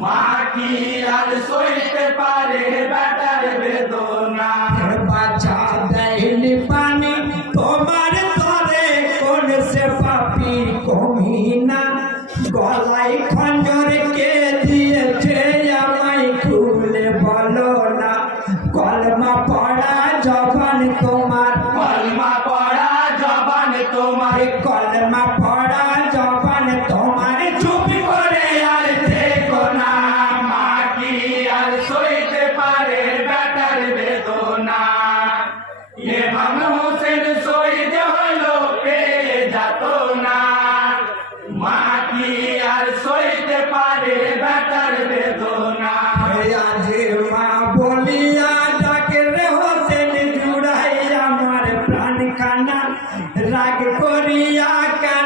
মাটি আর সইতে পারে বেটার বেদনা বাচ্চা দেয়নি পানি তোমার তরে কোন সে পাপি কমিনা গলায় খঞ্জর কে দিয়েছে আমায় খুলে বলো না কলমা পড়া জবান তোমার কলমা পড়া জবান তোমার কলমা পড়া खाना राग का